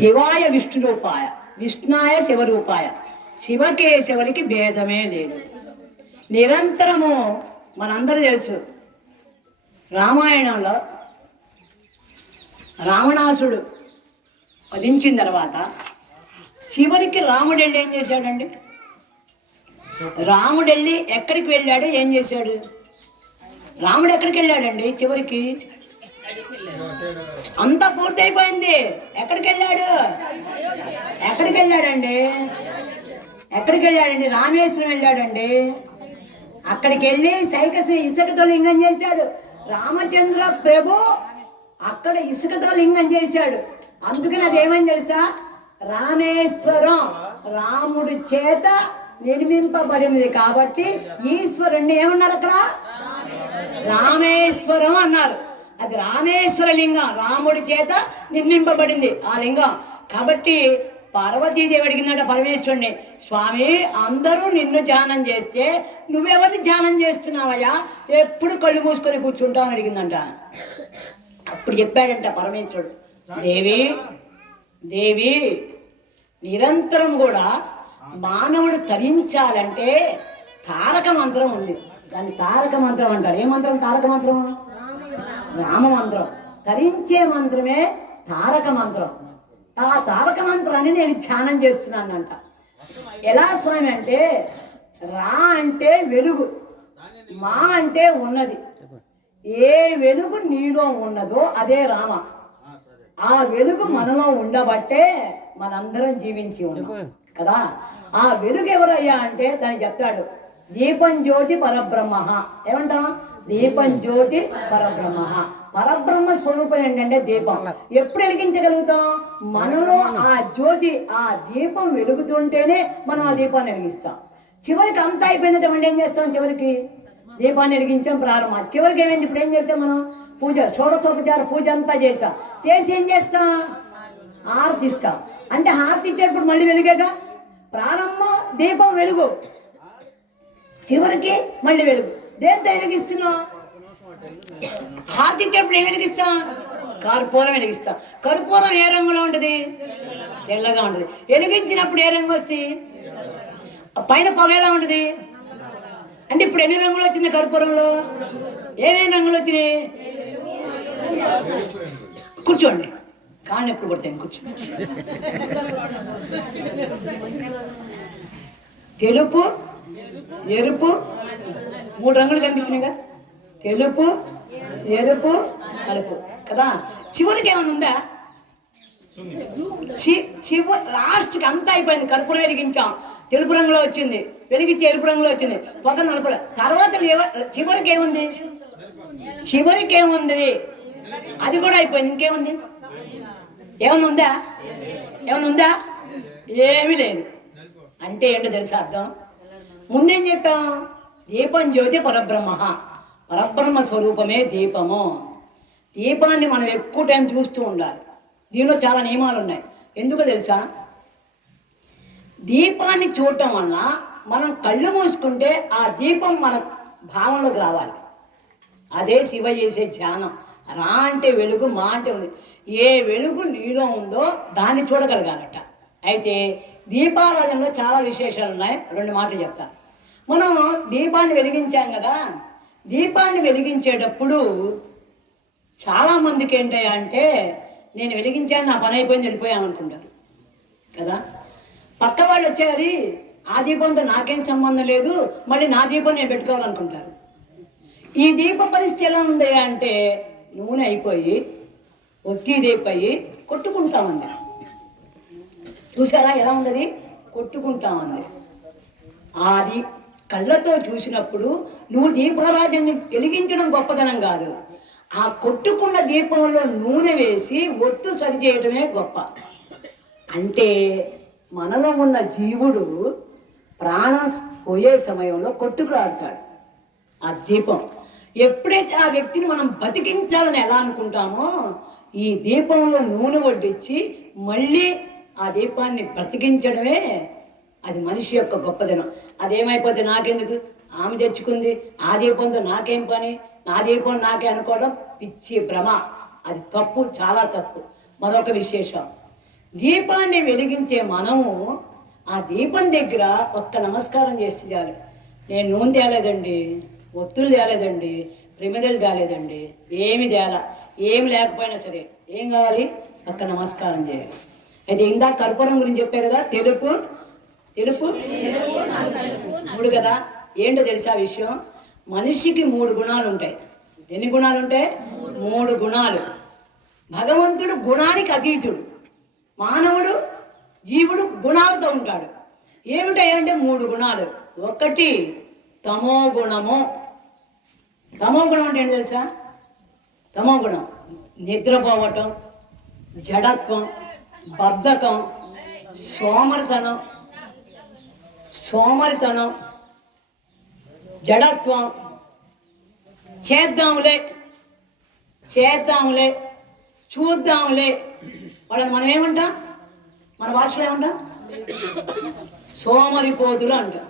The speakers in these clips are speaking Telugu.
శివాయ విష్ణు రూపాయ, విష్ణాయ శివరూపాయ, శివకేశవునికి భేదమే లేదు. నిరంతరము మనందరూ తెలుసు, రామాయణంలో రావణాసుడు వధించిన తర్వాత చివరికి రాముడు వెళ్ళి ఏం చేశాడండి? రాముడు వెళ్ళి ఎక్కడికి వెళ్ళాడు, ఏం చేశాడు? రాముడు ఎక్కడికి వెళ్ళాడండి? చివరికి అంతా పూర్తయిపోయింది. ఎక్కడికి వెళ్ళాడు? ఎక్కడికి వెళ్ళాడండి? ఎక్కడికి వెళ్ళాడండి? రామేశ్వరం వెళ్ళాడండి. అక్కడికి వెళ్ళి ఇసుకతో లింగం చేశాడు రామచంద్ర ప్రభు. అక్కడ ఇసుకతో లింగం చేశాడు. అందుకని అదేమైంది తెలుసా? రామేశ్వరం రాముడి చేత నిర్మింపబడింది కాబట్టి ఈశ్వరుణ్ణి ఏమన్నారు అక్కడ? రామేశ్వరం అన్నారు. అది రామేశ్వర లింగం, రాముడి చేత నిర్మింపబడింది ఆ లింగం. కాబట్టి పార్వతీదేవి అడిగిందంట పరమేశ్వరుణ్ణి, స్వామి అందరూ నిన్ను ధ్యానం చేస్తే నువ్వెవరిని ధ్యానం చేస్తున్నావయ్యా, ఎప్పుడు కళ్ళు మూసుకొని కూర్చుంటావు అని అడిగిందంట. అప్పుడు చెప్పాడంట పరమేశ్వరుడు, దేవి దేవి నిరంతరం కూడా మానవుడు తరించాలంటే తారక మంత్రం ఉంది. దాన్ని తారక మంత్రం అంటారు. ఏ మంత్రం? తారక మంత్రం, రామ మంత్రం. తరించే మంత్రమే తారక మంత్రం. ఆ తారక మంత్రాన్ని నేను ధ్యానం చేస్తున్నానంట. ఎలా స్వామి అంటే, రా అంటే వెలుగు, మా అంటే ఉన్నది. ఏ వెలుగు నీలో ఉన్నదో అదే రామ. ఆ వెలుగు మనలో ఉండబట్టే మనందరం జీవించి ఉన్నాం కదా. ఆ వెలుగు ఎవరయ్యా అంటే దాన్ని చెప్తాడు, దీపం జ్యోతి పరబ్రహ్మ. ఏమంటాం? దీపం జ్యోతి పరబ్రహ్మ. పరబ్రహ్మ స్వరూపం ఏంటంటే దీపం. ఎప్పుడు వెలిగించగలుగుతాం? మనలో ఆ జ్యోతి, ఆ దీపం వెలుగుతుంటేనే మనం ఆ దీపాన్ని వెలిగిస్తాం. చివరికి అంతా అయిపోయిన తర్వాత ఏం చేస్తాం? చివరికి దీపాన్ని వెలిగించాం, ప్రారంభం. చివరికి ఏమైంది? ఇప్పుడు ఏం చేస్తాం మనం? పూజ, షోడశోపచార పూజ అంతా చేసాం. చేసి ఏం చేస్తాం? హారతి ఇస్తాం. అంటే హారతి ఇచ్చేటప్పుడు మళ్ళీ వెలుగేగా. ప్రారంభం దీపం వెలుగు, చివరికి మళ్ళీ వెలుగు. దేంతో వెలిగిస్తున్నాం? హారతి ఇచ్చేటప్పుడు ఏం వెలిగిస్తాం? కర్పూరం వెలిగిస్తాం. కర్పూరం ఏ రంగులో ఉంటుంది? తెల్లగా ఉంటుంది. వెలిగించినప్పుడు ఏ రంగు వచ్చి పైన పొగ ఎలా ఉంటుంది? అంటే ఇప్పుడు ఎన్ని రంగులు వచ్చింది కర్పూరంలో? ఏమేమి రంగులు వచ్చినాయి? కూర్చోండి, కాళ్ళు ఎప్పుడు పడతాయి, కూర్చోండి. తెలుపు, ఎరుపు, 3 రంగులు కనిపించినాయి కదా. తెలుపు, ఎరుపు, నలుపు కదా. చివరికి ఏమైనా ఉందా? లాస్ట్కి అంతా అయిపోయింది. కర్పూరం వెలిగించాం, తెలుపు రంగులో వచ్చింది. వెలిగించి ఎరుపు రంగులో వచ్చింది, పొగ నలుపు. తర్వాత చివరికి ఏముంది? చివరికి ఏముంది? అది కూడా అయిపోయింది. ఇంకేముంది? ఏమన్నా ఉందా? ఏమన్నా ఉందా? ఏమీ లేదు. అంటే ఏంటో తెలుసా అర్థం? ముందేం చెప్పాం? దీపం జ్యోతి పరబ్రహ్మ. పరబ్రహ్మ స్వరూపమే దీపము. దీపాన్ని మనం ఎక్కువ టైం చూస్తూ ఉండాలి. దీనిలో చాలా నియమాలు ఉన్నాయి. ఎందుకో తెలుసా? దీపాన్ని చూడటం వల్ల మనం కళ్ళు మూసుకుంటే ఆ దీపం మన భావంలోకి రావాలి. అదే శివ చేసే ధ్యానం. రా అంటే వెలుగు, మా అంటే ఉంది. ఏ వెలుగు నీలో ఉందో దాన్ని చూడగలగాలట. అయితే దీపారాధనలో చాలా విశేషాలు ఉన్నాయి. 2 మాటలు చెప్తా. మనం దీపాన్ని వెలిగించాం కదా. దీపాన్ని వెలిగించేటప్పుడు చాలామందికి ఏంటయ్యా అంటే, నేను వెలిగించాను, నా పని అయిపోయింది, వెళ్ళిపోయామనుకుంటారు కదా. పక్క వాళ్ళు వచ్చారు, ఆ దీపంతో నాకేం సంబంధం లేదు, మళ్ళీ నా దీపం నేను పెట్టుకోవాలనుకుంటారు. ఈ దీప పరిస్థితి ఎలా ఉంది అంటే, నూనె అయిపోయి ఒత్తి దీపయి కొట్టుకుంటామంది. చూసారా ఎలా ఉంది? కొట్టుకుంటామంది. అది కళ్ళతో చూసినప్పుడు నువ్వు దీపారాజన్ని వెలిగించడం గొప్పతనం కాదు, ఆ కొట్టుకున్న దీపంలో నూనె వేసి ఒత్తు సరి చేయటమే గొప్ప. అంటే మనలో ఉన్న జీవుడు ప్రాణం పోయే సమయంలో కొట్టుకులాడతాడు ఆ దీపం. ఎప్పుడైతే ఆ వ్యక్తిని మనం బతికించాలని ఎలా అనుకుంటామో, ఈ దీపంలో నూనె వడ్డించి మళ్ళీ ఆ దీపాన్ని బ్రతికించడమే అది మనిషి యొక్క గొప్పదనం. అదేమైపోతే నాకెందుకు, ఆమె తెచ్చుకుంది, ఆ దీపంతో నాకేం పని, నా దీపం నాకే అనుకోవడం పిచ్చి భ్రమ. అది తప్పు, చాలా తప్పు. మరొక విశేషం, దీపాన్ని వెలిగించే మనము ఆ దీపం దగ్గర ఒక్క నమస్కారం చేసి చాలు. నేను నూనె తేలేదండి, ఒత్తులు తేలేదండి, ప్రమిదలు తేలేదండి, ఏమి తేల, ఏమి లేకపోయినా సరే ఏం కావాలి, ఒక్క నమస్కారం చేయాలి. అయితే ఇందాక కర్పూరం గురించి చెప్పే కదా, తెలుపు తెలుపు మూడు కదా. ఏంటో తెలుసా విషయం, మనిషికి 3 గుణాలు ఉంటాయి. ఎన్ని గుణాలు ఉంటాయి? 3 గుణాలు. భగవంతుడు గుణానికి అతీతుడు, మానవుడు జీవుడు గుణాలతో ఉంటాడు. ఏమిటాయంటే 3 గుణాలు. ఒకటి తమో గుణము. తమో గుణం అంటే ఏంటి తెలుసా? తమో గుణం నిద్రపోవటం, జడత్వం, బద్ధకం, సోమరితనం, జడత్వం, చేద్దాములే చూద్దాములే. వాళ్ళని మనం ఏమంటాం? మన భాషలో ఏమంటాం? సోమరిపోతులు అంటాం.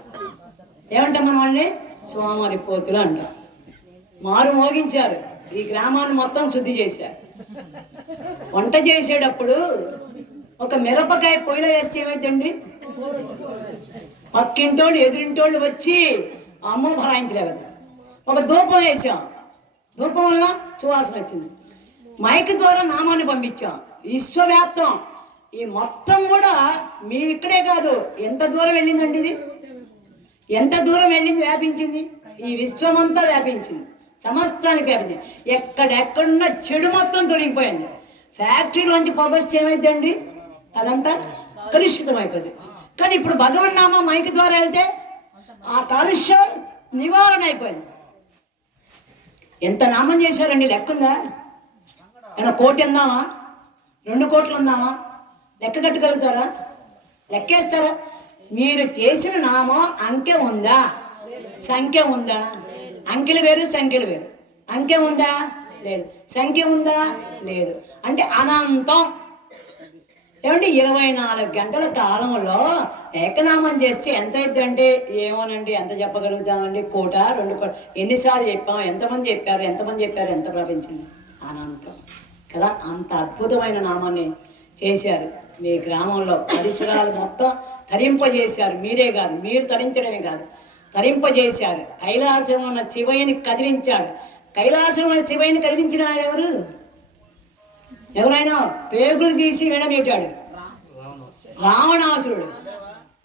ఏమంటాం మనం వాళ్ళని? సోమరిపోతులు అంటాం. మారు మోగించారు, ఈ గ్రామాన్ని మొత్తం శుద్ధి చేశారు. వంట చేసేటప్పుడు ఒక మిరపకాయ పొయ్యిలో వేస్తే ఏమైందండి, పక్కింటోళ్ళు ఎదురింటోళ్ళు వచ్చి అమ్మో భరాయించలేదు. ఒక ధూపం వేసాం, ధూపం వల్ల సువాసన వచ్చింది. మైక్ ద్వారా నామాన్ని పంపించాం, విశ్వవ్యాప్తం. ఈ మొత్తం కూడా మీరు ఇక్కడే కాదు, ఎంత దూరం వెళ్ళిందండి ఇది, ఎంత దూరం వెళ్ళింది, వ్యాపించింది. ఈ విశ్వమంతా వ్యాపించింది, సమస్తానికి వ్యాపించింది. ఎక్కడెక్కడున్న చెడు మొత్తం తొలగిపోయింది. ఫ్యాక్టరీలోంచి పొగొస్తే ఏమైందండి, అదంతా కలుషితం అయిపోయింది. కానీ ఇప్పుడు భగవన్నామం మైక్ ద్వారా వెళ్తే ఆ కాలుష్యం నివారణ అయిపోయింది. ఎంత నామం చేశారండి, లెక్కుందా? ఏమన్నా 1 కోటి అందామా, 2 కోట్లు అందామా? లెక్క కట్టగలుగుతారా? లెక్కేస్తారా? మీరు చేసిన నామం అంకె ఉందా, సంఖ్య ఉందా? అంకెలు వేరు, సంఖ్యలు వేరు. అంకె ఉందా? లేదు. సంఖ్య ఉందా? లేదు. అంటే అనంతం. ఏమంటే 24 గంటల కాలంలో ఏకనామం చేస్తే ఎంత అవుతుందంటే, ఏమోనండి ఎంత చెప్పగలుగుతామండి, 1 కోట 2 కోట, ఎన్నిసార్లు చెప్పాం, ఎంతమంది చెప్పారు, ఎంత ప్రపంచింది, అనంతం కదా. అంత అద్భుతమైన నామాన్ని చేశారు మీ గ్రామంలో. పరిసరాలు మొత్తం తరింపజేశారు. మీరే కాదు, మీరు తరించడమే కాదు, తరింపజేశారు. కైలాసంలో ఉన్న శివయ్యని కదిలించాడు. కైలాసంలో ఉన్న శివయ్యని కదిలించిన ఆయన ఎవరు? ఎవరైనా పేగులు తీసి విడమీటాడు రావణాసురుడు.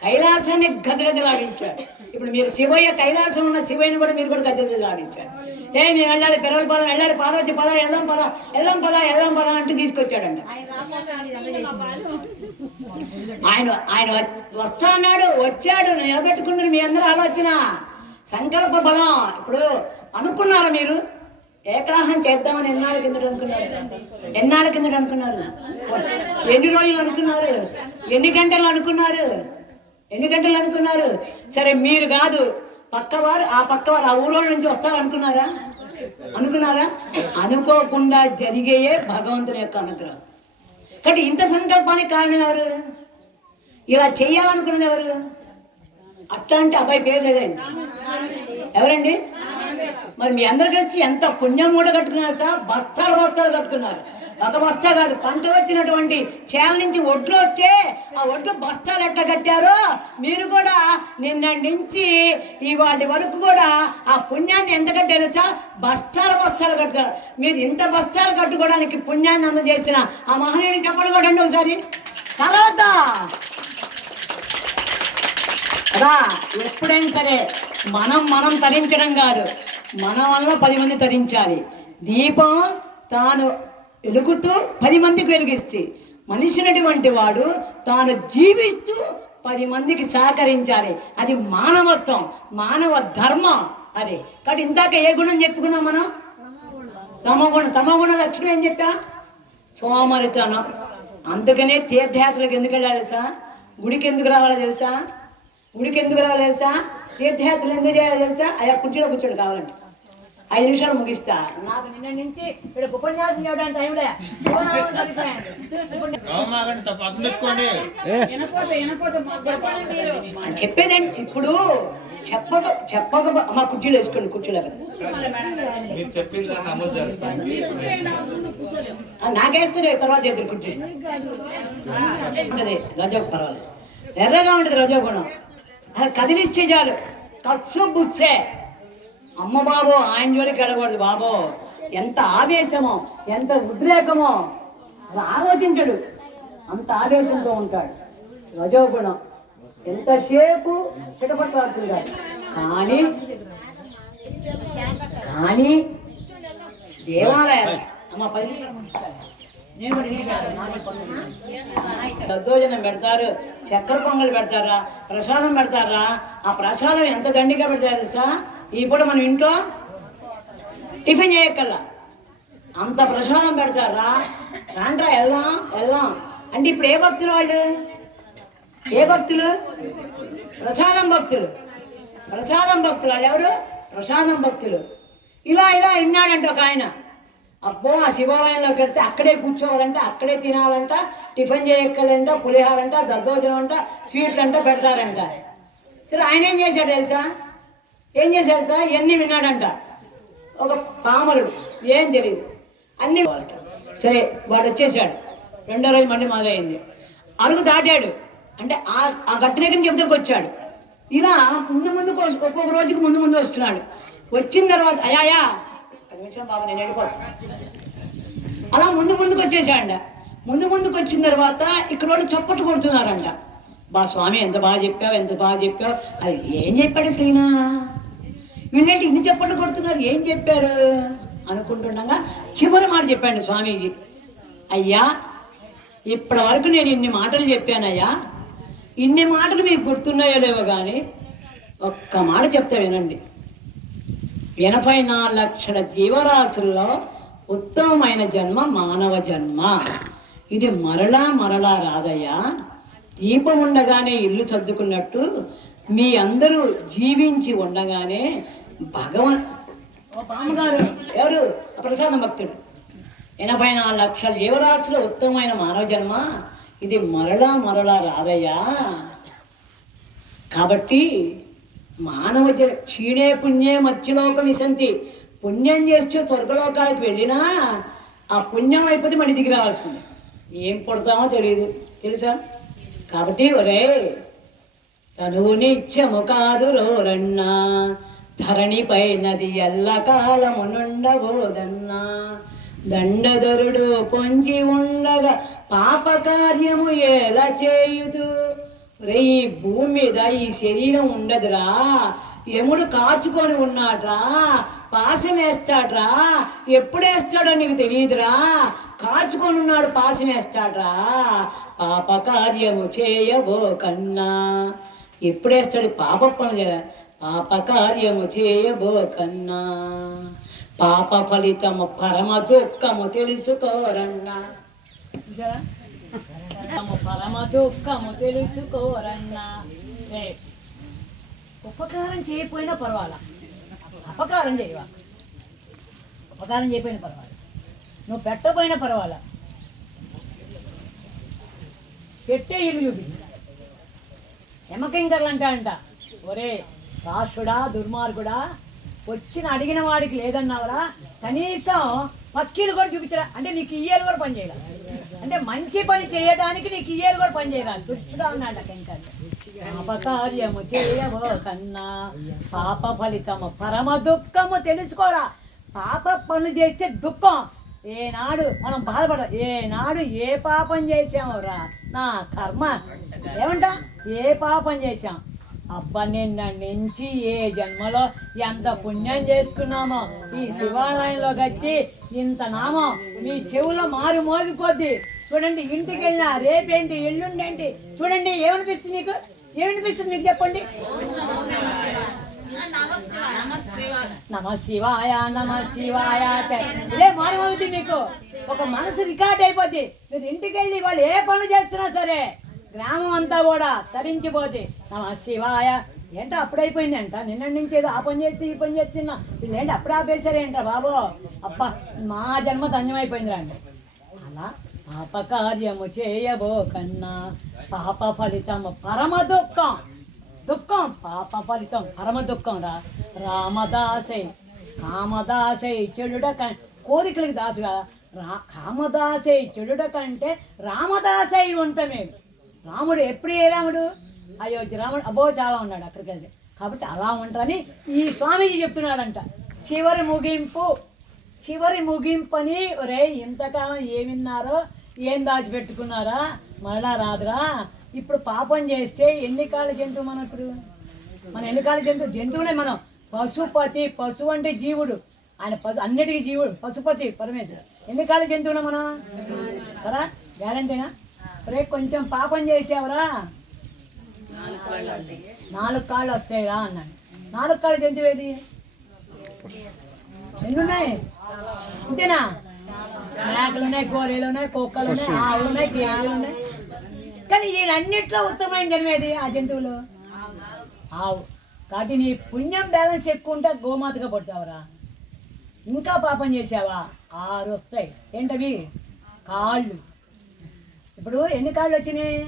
కైలాసాన్ని గజగజలాడించాడు. ఇప్పుడు మీరు శివయ్య, కైలాసం ఉన్న శివయ్యని కూడా మీరు కూడా గజగజలాడించాడు. మేము వెళ్ళాలి, పెరవలపాలెం వెళ్ళాలి, పార్వతి పద, వెళ్దాం పద అంటూ తీసుకొచ్చాడంట. ఆయన వస్తా అన్నాడు, వచ్చాడు, నిలబెట్టుకున్నారు. మీ అందరూ ఆలోచన, సంకల్ప బలం. ఇప్పుడు అనుకున్నారా మీరు ఏకాహం చేద్దామని ఎన్నాళ్ళ కిందట అనుకున్నారు? ఎన్ని రోజులు అనుకున్నారు? ఎన్ని గంటలు అనుకున్నారు? సరే, మీరు కాదు, పక్కవారు, ఆ ఊరోళ్ళ నుంచి వస్తారు అనుకున్నారా? అనుకోకుండా జరిగేయే భగవంతుని యొక్క అనుగ్రహం. కాబట్టి ఇంత సంకల్పానికి కారణం ఎవరు? ఇలా చెయ్యాలనుకున్నది ఎవరు? అట్లాంటి అబ్బాయి పేరు లేదండి. ఎవరండి? మరి మీ అందరు కలిసి ఎంత పుణ్యం మూట కట్టుకున్నారు సార్? బస్తాలు కట్టుకున్నారు. ఒక బస్తా కాదు, పంట వచ్చినటువంటి చేల నుంచి ఒడ్లు వస్తే ఆ ఒడ్లు బస్తాలు ఎట్లా కట్టారో మీరు కూడా నిన్నటి నుంచి ఇవాటి వరకు కూడా ఆ పుణ్యాన్ని ఎంత కట్టారు సార్? బస్తాలు కట్టుకున్నారు. మీరు ఇంత బస్తాలు కట్టుకోవడానికి పుణ్యాన్ని అందజేసిన ఆ మహనీయుని చెప్పండి కూడా ఒకసారి. తర్వాత ఎప్పుడైనా సరే మనం తరించడం కాదు, మన వల్ల 10 మంది తరించాలి. దీపం తాను వెలుగుతూ 10 మందికి వెలిగిస్తే, మనిషినటువంటి వాడు తాను జీవిస్తూ 10 మందికి సహకరించాలి. అది మానవత్వం, మానవ ధర్మం అది. కాబట్టి ఇందాక ఏ గుణం చెప్పుకున్నాం మనం? తమోగుణ లక్షణం ఏం చెప్పా? సోమరితనం. అందుకనే తీర్థయాత్రలకు ఎందుకు వెళ్ళాలి తెలుసా? గుడికి ఎందుకు రావాలో తెలుసా? తీర్థయాత్రలు ఎందుకు చేయాలో తెలుసా? అయ్యా కుర్చీలో కూర్చోండి కావాలంటే. 5 నిమిషాలు ముగిస్తా. నాకు నిన్న నుంచి ఇక్కడ ఉపన్యాసం చేయడానికి టైంలే. చెప్పేదండి ఇప్పుడు చెప్పక మా కుర్చీలు వేసుకోండి. కుర్చీలో నాకేస్తే తర్వాత చేద్దరు కుర్చీ ఉంటుంది. రజో పర్వాలేదు, ఎర్రగా ఉంటుంది రజోగుణం. అది కదిలిస్తే చాలు కస్సు బుస్సే. అమ్మ బాబో ఆయన జోలికి వెళ్ళకూడదు బాబో. ఎంత ఆవేశమో ఎంత ఉద్రేకమో అలా ఆలోచించడు, అంత ఆవేశంతో ఉంటాడు. రజోగుణం ఎంతసేపు చిటపట్లాడుతుంటాడు. కానీ దేవాలయాలు అమ్మ 10 దద్దోజనం పెడతారు, చక్కెర పొంగలు పెడతారా, ప్రసాదం పెడతారా. ఆ ప్రసాదం ఎంత దండిగా పెడతారు తెలుసా. ఇప్పుడు మనం ఇంట్లో టిఫిన్ చేయక్కల్లా అంత ప్రసాదం పెడతారా. రాంట్రా వెళ్దాం అంటే ఇప్పుడు ఏ భక్తులు వాళ్ళు? ఏ భక్తులు? ప్రసాదం భక్తులు. వాళ్ళు ఎవరు? ప్రసాదం భక్తులు. ఇలా విన్నాడంట ఒక ఆయన. అబ్బో ఆ శివాలయంలోకి వెళ్తే అక్కడే కూర్చోవాలంట, అక్కడే తినాలంట, టిఫిన్ చేయక్కలంట, పులిహారంట, దద్దోజనం అంట, స్వీట్లు అంట పెడతారంట. సరే ఆయన ఏం చేశాడు తెలుసా? ఇవన్నీ విన్నాడంట. ఒక పామరుడు, ఏం తెలియదు, అన్నీ. సరే వాడు వచ్చేసాడు. 2వ రోజు మళ్ళీ మొదలైంది. అరుగు దాటాడు అంటే ఆ గట్టు దగ్గర నుంచి చెబుతానికి వచ్చాడు. ఇలా ముందుకు ఒక్కొక్క రోజుకి ముందు వస్తున్నాడు. వచ్చిన తర్వాత అయ్యా నిమిషం బాబు నేను వెళ్ళిపోతాను. అలా ముందుకు వచ్చేసాడంట. ముందుకు వచ్చిన తర్వాత ఇక్కడ వాళ్ళు చప్పట్లు కొడుతున్నారంట. బా స్వామి ఎంత బాగా చెప్పావు. అది ఏం చెప్పాడు శ్రీనా? వీళ్ళంటే ఇన్ని చప్పట్లు కొడుతున్నారు, ఏం చెప్పాడు అనుకుంటుండగా చివరి మాట చెప్పాడు స్వామీజీ. అయ్యా ఇప్పటి వరకు నేను ఇన్ని మాటలు చెప్పానయ్యా, ఇన్ని మాటలు మీకు గుర్తున్నాయో లేవో కానీ ఒక్క మాట చెప్తా వినండి. 84 లక్షల జీవరాశుల్లో ఉత్తమమైన జన్మ మానవ జన్మ. ఇది మరలా రాదయ్యా. దీపం ఉండగానే ఇల్లు సర్దుకున్నట్టు మీ అందరూ జీవించి ఉండగానే బామ్మగారు ఎవరు? ప్రసాదం భక్తుడు. 84 లక్షల జీవరాశుల ఉత్తమమైన మానవ జన్మ ఇది మరలా రాదయ్యా. కాబట్టి మానవ క్షీణే పుణ్యే మత్స్యలోక విశంతి. పుణ్యం చేస్తూ స్వర్గలోకాలకు వెళ్ళినా ఆ పుణ్యం అయిపోతే మళ్ళీ దిగి రావాల్సింది. ఏం పడతామో తెలియదు తెలుసా. కాబట్టి ఒరే తనువు నిత్యము కాదు రోరన్నా, ధరణిపై నది ఎల్లకాలమునుండబోదన్నా. దండధరుడు పొంచి ఉండగా పాపకార్యము ఎలా చేయుదు. రే ఈ భూమి మీద ఈ శరీరం ఉండదురా, యముడు కాచుకొని ఉన్నాడ్రా, పాశం వేస్తాడ్రా. ఎప్పుడేస్తాడో నీకు తెలియదురా, కాచుకొని ఉన్నాడు, పాశం వేస్తాడ్రా. పాపకార్యము చేయబోకన్నా. ఎప్పుడేస్తాడు? పాప పనులు పాపకార్యము చేయబోకన్నా. పాప ఫలితము పరమ దుఃఖము తెలుసుకోరన్నా. పరమ దుఃఖము తెలుసుకోరన్నా. ఉపకారం చేయకపోయినా పర్వాలా, అపకారం చేయవా. ఉపకారం చేయకపోయినా పర్వాలా, నువ్వు పెట్టకపోయినా పర్వాలా, పెట్టే ఇల్లు చూపించు. యమకింకర్లు అంట ఒరే రాష్ట్రుడా దుర్మార్గుడా, వచ్చిన అడిగిన వాడికి లేదన్నావురా, కనీసం పక్కీలు కూడా చూపించరా. అంటే నీకు ఇయ్యేలు కూడా పని చేయాలి. అంటే మంచి పని చేయడానికి నీకు ఇయ్యేలు కూడా పని చేయాలి. దుష్టుడా అన్నాడు కింకర్లు. పాపకార్యము చేయబోకన్నా పాప ఫలితము పరమ దుఃఖము తెలుసుకోరా. పాప పనులు చేస్తే దుఃఖం. ఏనాడు మనం ఏనాడు ఏ పాపం చేసామురా, నా కర్మ ఏమంటా, ఏ పాపం చేశాం. అబ్బా నిన్న నుంచి ఏ జన్మలో ఎంత పుణ్యం చేసుకున్నామో. ఈ శివాలయంలోకి వచ్చి ఇంత నామం మీ చెవులో మారు మోగిపోద్ది. చూడండి, ఇంటికి వెళ్ళినా రేపేంటి ఎల్లుండేంటి చూడండి. ఏమనిపిస్తుంది నీకు? చెప్పండి. నమ శివాయ ఇదే మానవుద్ది. మీకు ఒక మనసు రికార్డ్ అయిపోద్ది. మీరు ఇంటికి వెళ్ళి వాళ్ళు ఏ పనులు చేస్తున్నా సరే గ్రామం అంతా కూడా తరించిపోతే నమ శివాయ ఏంటో అప్పుడైపోయింది అంట, నిన్న నుంచి ఏదో ఆ పని చేస్తే ఈ పని చేస్తున్నా, వీళ్ళు ఏంటి అప్పుడే ఆపేశారేంట బాబో, అప్ప మా జన్మ ధన్యమైపోయిందిరా అంటే. అలా పాపకార్యము చేయబో కన్నా పాప ఫలితము పరమ దుఃఖం, దుఃఖం పాప ఫలితం పరమ దుఃఖం రా. రామదాసై కామదాసై చెడుడ కోరికలకి దాసు కదా, కామదాసై చెడుడ కంటే రామదాసై ఉంటామే. రాముడు ఎప్పుడు ఏ రాముడు, అయోధ్య రాముడు అబ్బో చాలా ఉన్నాడు అక్కడికి వెళ్తే. కాబట్టి అలా ఉంటారని ఈ స్వామీజీ చెప్తున్నాడంట. చివరి ముగింపని, ఒరే ఇంతకాలం ఏమిన్నారో ఏం దాచిపెట్టుకున్నారా, మళ్ళా రాదురా. ఇప్పుడు పాపం చేస్తే ఎన్ని కాళ్ళ జంతువు మనం, ఇప్పుడు మనం ఎన్ని కాళ్ళ జంతువునే మనం. పశుపతి, పశువు అంటే జీవుడు, ఆయన అన్నిటికీ జీవుడు పశుపతి పరమేశ్వరుడు. ఎన్ని కాళ్ళ జంతువునా మనం కదా, గ్యారంటీనా? రే కొంచెం పాపం చేసావురా 4 కాళ్ళు వస్తాయిరా అన్నాడు. 4 కాళ్ళ జంతువు ఏది? ఎన్నున్నాయి అంతేనా? మేకలు ఉన్నాయి, గోరెలు ఉన్నాయి, కుక్కలు ఉన్నాయి, ఆవులు ఉన్నాయి, గేదెలు ఉన్నాయి. కానీ ఈయనన్నిట్లో ఉత్తమమైన జన్మేది ఆ జంతువులు ఆవు. కాబట్టి నీ పుణ్యం బ్యాలెన్స్ ఎక్కువ ఉంటే గోమాతగా పడతావురా. ఇంకా పాపం చేసావా 6 వస్తాయి. ఏంటవి? కాళ్ళు. ఇప్పుడు ఎన్ని కాళ్ళు వచ్చినాయి?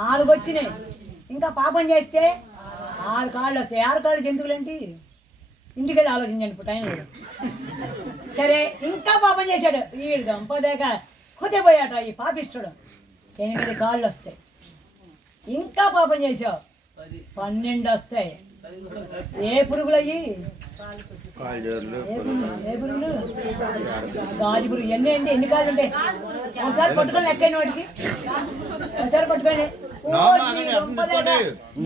4 వచ్చినాయి. ఇంకా పాపం చేస్తే 6 కాళ్ళు వస్తాయి. 6 కాళ్ళు జంతువులు ఏంటి? ఇంటికి వెళ్ళి ఆలోచించండి ఇప్పుడు టైం లేదు. సరే ఇంకా పాపం చేశాడు వీడు దంపదేక కుదిపోయాట ఈ పాపిస్తుడు. 8 కాళ్ళు వస్తాయి. ఇంకా పాపం చేసావు 12 వస్తాయి. ఏ పురుగులు అయ్యి? ఏ పురుగులు? గాజు పురుగు. ఎన్ని అంటే ఎన్ని కాళ్ళు ఉంటాయి? ఒకసారి పట్టుకొని లెక్కైన వాడికి, ఒకసారి పట్టుకొని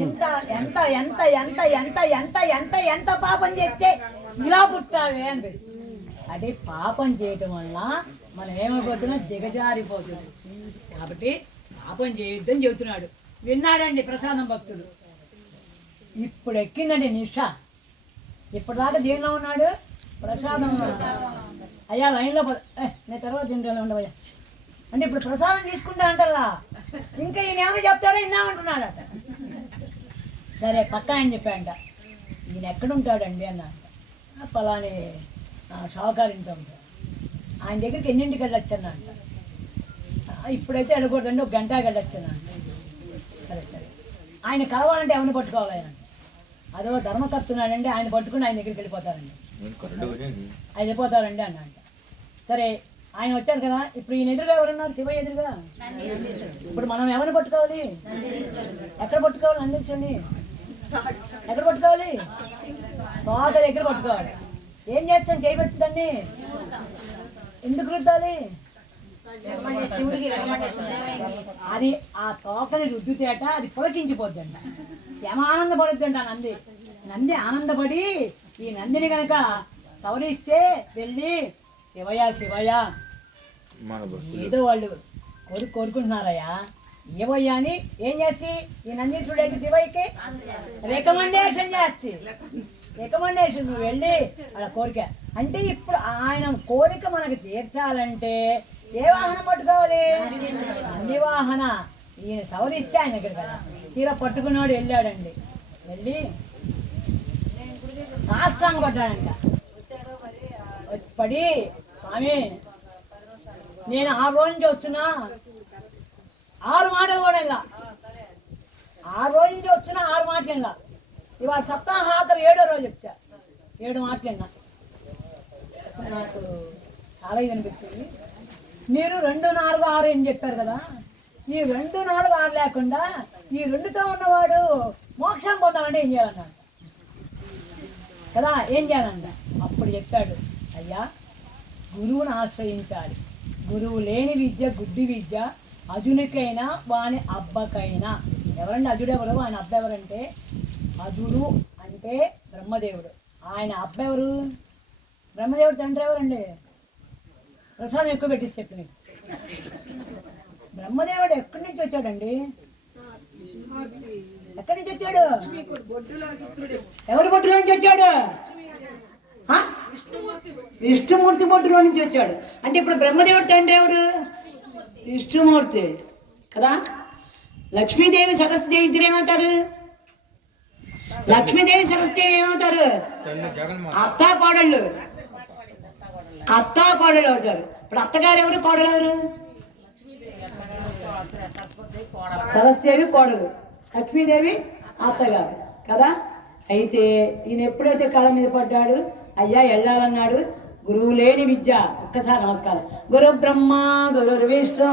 ఎంత ఎంత ఎంత ఎంత ఎంత ఎంత ఎంత ఎంత పాపం చేస్తే ఇలా పుట్టావే అనిపిస్తుంది. అంటే పాపం చేయటం వల్ల మనం ఏమైపోతున్నాం? దిగజారిపోతుంది. కాబట్టి పాపం చేయొద్దని చెబుతున్నాడు. విన్నాడండి ప్రసాదం భక్తుడు. ఇప్పుడు ఎక్కిందండి నిష. ఇప్పటిదాకా దీనిలో ఉన్నాడు, ప్రసాదం అయ్యా లైన్లో నేను తర్వాత దీంట్లో ఉండవయ్యా అంటే ఇప్పుడు ప్రసాదం తీసుకుంటా అంటారా, ఇంకా ఈయన ఏమైనా చెప్తాడో ఇందామంటున్నాడట. సరే పక్క ఆయన చెప్పాడంట, ఈయన ఎక్కడుంటాడండి అన్నాడంట. పలాని షావుకారింట్లో ఉంటాడు. ఆయన దగ్గరికి ఎన్నింటికి వెళ్ళొచ్చన్నా అంట. ఇప్పుడైతే వెళ్ళకూడదండి, 1 గంట వెళ్ళొచ్చన్నా అంట. సరే సరే ఆయన కలవాలంటే ఎవరిని పట్టుకోవాలి ఆయన? అదో ధర్మకర్తున్నాడండి, ఆయన పట్టుకుని ఆయన దగ్గరికి వెళ్ళిపోతారండి. ఆయన వెళ్ళిపోతారండి అన్న అంట. సరే ఆయన వచ్చాడు కదా, ఇప్పుడు ఈయన ఎదురుగా ఎవరున్నారు? శివయ్య ఎదురుగా. ఇప్పుడు మనం ఎవరిని పట్టుకోవాలి? ఎక్కడ పట్టుకోవాలి? నందీశ్వరుని ఎక్కడ పట్టుకోవాలి? తోక దగ్గర పట్టుకోవాలి. ఏం చేస్తాం? చేయబెట్టి దాన్ని ఎందుకు రుద్దాలి? అది ఆ తోకని రుద్దుతేట అది పులకించిపోద్దంట, ఆనందపడుద్దంట నంది. నంది ఆనందపడి ఈ నందిని కనుక సవరిస్తే వెళ్ళి శివయ్య శివయ్య ఏదో వాళ్ళు కోరుకుంటున్నారయ్యా ఏవయ్యా అని ఏం చేసి ఈ నందీశ్వరుడు ఏంటి శివయ్యకి రికమెండేషన్ చేసి, రికమెండేషన్ నువ్వు వెళ్ళి అలా కోరిక అంటే. ఇప్పుడు ఆయన కోరిక మనకు తీర్చాలంటే ఏ వాహనం పట్టుకోవాలి? నంది వాహన. ఈయన సవరిస్తే ఆయన దగ్గర కదా. తీరా పట్టుకున్నాడు, వెళ్ళాడండి. వెళ్ళి సాష్టాంగ పడ్డాడంట. పడి స్వామి నేను 6 రోజుల నుంచి వస్తున్నా, 6 మాటలు కూడా ఇలా 6 రోజుల నుంచి వస్తున్నా, 6 మాటలు ఇలా. ఇవాళ సప్తాహ ఆఖరు 7వ రోజు వచ్చా, 7 మాటలు విన్నా. నాకు చాలా ఇది అనిపించింది. మీరు 2, 4, 6 అని చెప్పారు కదా, ఈ 2, 4, 6 లేకుండా ఈ 2తో ఉన్నవాడు మోక్షం పొందాలంటే ఏం చేయాలన్నాడు కదా, ఏం చేయాలంట. అప్పుడు చెప్పాడు, అయ్యా గురువుని ఆశ్రయించాలి. గురువు లేని విద్య గుడ్డి విద్య, అజునికైనా వాని అబ్బకైనా. ఎవరండి అజుడు ఎవరు? ఆయన అబ్బ ఎవరంటే, అజుడు అంటే బ్రహ్మదేవుడు, ఆయన అబ్బ ఎవరు? బ్రహ్మదేవుడు తండ్రి ఎవరండి? ప్రసాదం ఎక్కువ పెట్టిసి చెప్పి నీకు. బ్రహ్మదేవుడు ఎక్కడి నుంచి వచ్చాడండి? ఎక్కడి నుంచి వచ్చాడు? ఎవరి బొట్టులో నుంచి వచ్చాడు? విష్ణుమూర్తి బొట్టులో నుంచి వచ్చాడు. అంటే ఇప్పుడు బ్రహ్మదేవుడు తండ్రి ఎవరు? విష్ణుమూర్తి కదా. లక్ష్మీదేవి సరస్వదేవి ఇద్దరు ఏమవుతారు? లక్ష్మీదేవి సరస్వతి ఏమవుతారు? అత్తా కోడళ్ళు, అత్తా కోడళ్ళు అవుతారు. ఇప్పుడు అత్తగారు ఎవరు, కోడలు ఎవరు? సరస్వతి కోడలు, లక్ష్మీదేవి అత్తగారు కదా. అయితే ఈయన ఎప్పుడైతే కాళ్ళ మీద పడ్డాడు, అయ్యా వెళ్ళాలన్నాడు. గురువు లేని విద్య. ఒక్కసారి నమస్కారం. గురు బ్రహ్మ గురు విష్ణు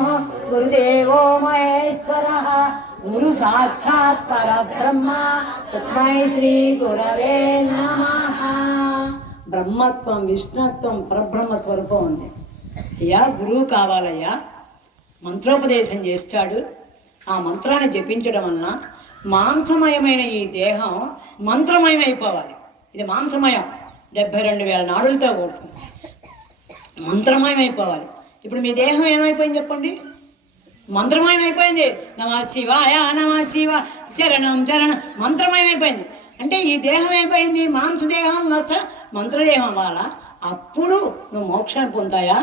గురుదేవో మహేశ్వర గురు సాక్షాత్ పరబ్రహ్మ తస్మై శ్రీ గురవే నమః. బ్రహ్మత్వం, విష్ణుత్వం, పరబ్రహ్మ స్వరూపం ఉంది. అయ్యా గురువు కావాలయ్యా, మంత్రోపదేశం చేస్తాడు. ఆ మంత్రాన్ని జపించడం వలన మాంసమయమైన ఈ దేహం మంత్రమయం అయిపోవాలి. ఇది మాంసమయం, 72,000 నాడులతో కూడుతుంది, మంత్రమయం అయిపోవాలి. ఇప్పుడు మీ దేహం ఏమైపోయింది చెప్పండి? మంత్రమయం అయిపోయింది. నమః శివాయ నమః శివ శరణం శరణం, మంత్రమయం అయిపోయింది. అంటే ఈ దేహం అయిపోయింది, మాంసదేహం మంత్రదేహం వాళ్ళ. అప్పుడు నువ్వు మోక్షాన్ని పొందాయా.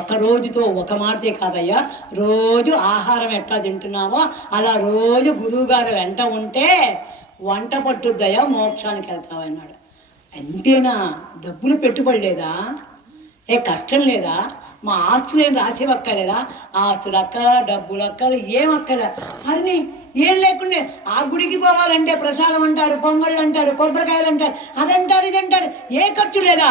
ఒక రోజుతో ఒక మాటే కాదయ్యా, రోజు ఆహారం ఎట్లా తింటున్నావో అలా రోజు గురువుగారు వెంట ఉంటే వంట పట్టుద్దయ్యా, మోక్షానికి వెళ్తావన్నాడు. అంతేనా? డబ్బులు పెట్టుబడి లేదా? కష్టం లేదా? మా ఆస్తులు ఏం రాసేవక్కలేదా? ఆస్తులు అక్కల, డబ్బులు అక్కల, ఏం అక్కల. అరిని ఏం లేకుండే ఆ గుడికి పోవాలంటే ప్రసాదం అంటారు, పొంగళ్ళు అంటారు, కొబ్బరికాయలు అంటారు, అదంటారు ఇదంటారు. ఏ ఖర్చు లేదా?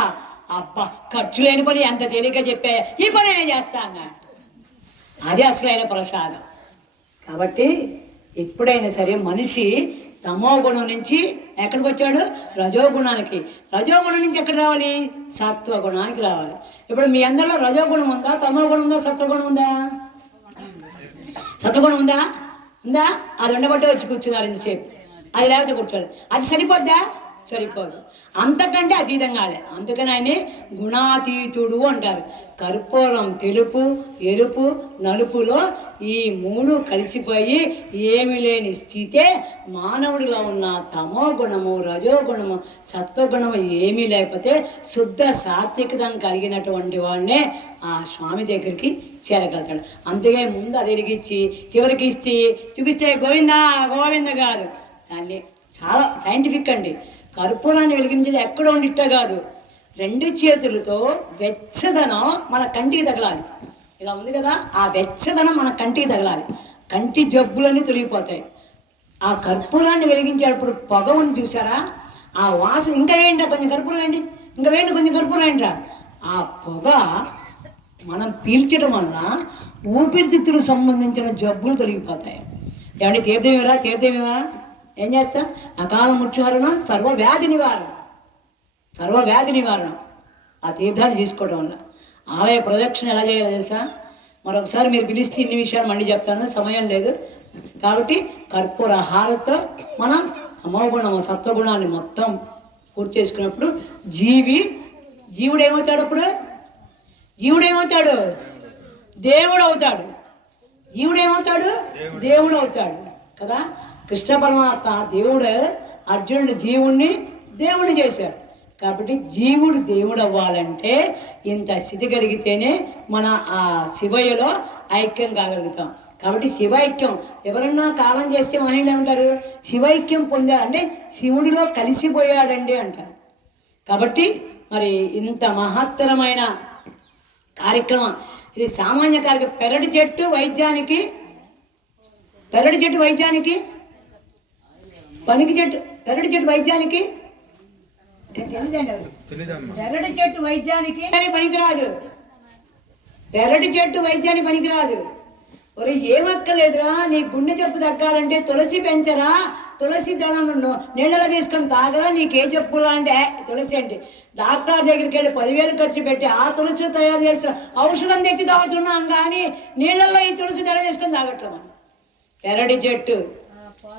అబ్బా, ఖర్చు లేని పని ఎంత తేలిక చెప్పే, ఈ పని నేను చేస్తా అన్నాడు. అది అసలైన ప్రసాదం. కాబట్టి ఎప్పుడైనా సరే మనిషి తమో గుణం నుంచి ఎక్కడికి వచ్చాడు? రజోగుణానికి. రజోగుణం నుంచి ఎక్కడ రావాలి? సత్వగుణానికి రావాలి. ఇప్పుడు మీ అందరిలో రజోగుణం ఉందా, తమో గుణం ఉందా, సత్వగుణం ఉందా? సత్వగుణం ఉందా? ఉందా? అది ఉండబట్టే వచ్చి కూర్చున్నారు ఇంతసేపు. అది లేకపోతే కూర్చోడు. అది సరిపోద్దా? సరిపోదు. అంతకంటే అతీతంగానే. అందుకని ఆయన్ని గుణాతీతుడు అంటారు. కర్పూరం తెలుపు, ఎరుపు, నలుపులో ఈ మూడు కలిసిపోయి ఏమి లేని స్థితే మానవుడిలో ఉన్న తమో గుణము, రజోగుణము, సత్వగుణము ఏమీ లేకపోతే శుద్ధ సాత్వికతం కలిగినటువంటి వాడినే ఆ స్వామి దగ్గరికి చేరగలుగుతాడు. అందుకే ముందు అది వెలిగించి చివరికి ఇచ్చి చూపిస్తే గోవిందా గోవింద కాదు. దాన్ని చాలా సైంటిఫిక్ అండి. కర్పూరాన్ని వెలిగించేది ఎక్కడ ఉండిట్ట కాదు, 2 చేతులతో వెచ్చదనం మన కంటికి తగలాలి. ఇలా ఉంది కదా, ఆ వెచ్చదనం మన కంటికి తగలాలి. కంటి జబ్బులన్నీ తొలగిపోతాయి. ఆ కర్పూరాన్ని వెలిగించేటప్పుడు పొగ ఉంది చూసారా, ఆ వాసన. ఇంకా ఏంటా కొంచెం కర్పూరం ఏంటి, ఇంకా వేయండి కొంచెం కర్పూరం ఏంట్రా. ఆ పొగ మనం పీల్చడం వలన ఊపిరితిత్తులకు సంబంధించిన జబ్బులు తొలగిపోతాయి. ఏమంటే తీర్థమేరా, తీర్థమేరా ఏం చేస్తాం? అకాల మృత్యుహరణ, సర్వవ్యాధి నివారణ, సర్వవ్యాధి నివారణ ఆ తీర్థాన్ని తీసుకోవడం వల్ల. ఆలయ ప్రదక్షిణ ఎలా చేయాలో తెలుసా? మరొకసారి మీరు పిలిస్తే ఇన్ని విషయాలు మళ్ళీ చెప్తాను, సమయం లేదు కాబట్టి. కర్పూర హారతో మనం తమోగుణము సత్వగుణాన్ని మొత్తం పూర్తి చేసుకున్నప్పుడు జీవుడు ఏమవుతాడు? అప్పుడు జీవుడు ఏమవుతాడు? దేవుడు అవుతాడు. జీవుడు ఏమవుతాడు? దేవుడు అవుతాడు కదా. కృష్ణ పరమాత్మ దేవుడు అర్జునుడు జీవుణ్ణి దేవుడు చేశాడు. కాబట్టి జీవుడు దేవుడు అవ్వాలంటే ఇంత స్థితి కలిగితేనే మన ఆ శివయ్యలో ఐక్యం కాగలుగుతాం. కాబట్టి శివైక్యం ఎవరన్నా కాలం చేస్తే మహిళలు ఏమంటారు? శివైక్యం పొందారంటే శివుడిలో కలిసిపోయాడండి అంటారు. కాబట్టి మరి ఇంత మహత్తరమైన కార్యక్రమం ఇది. సామాన్య కార్యక్రమం. పెరటి చెట్టు వైద్యానికి పనికి చెట్టు, పెరటి చెట్టు వైద్యానికి పెరటి చెట్టు వైద్యానికి పనికిరాదు. పెరటి చెట్టు వైద్యానికి పనికిరాదు. ఒరే ఏమక్కర్లేదురా, నీ గుండె జబ్బు తగ్గాలంటే తులసి పెంచరా, తులసి దళం నీళ్ళలో వేసుకొని తాగరా, నీకే జబ్బులా అంటే తులసి అంటే డాక్టర్ దగ్గరికి వెళ్ళి 10,000 ఖర్చు పెట్టి ఆ తులసి తయారు చేసిన ఔషధం తెచ్చి తాగుతున్నాం కానీ నీళ్ళల్లో ఈ తులసి దళం వేసుకొని తాగట్లేదు. పెరటి చెట్టు.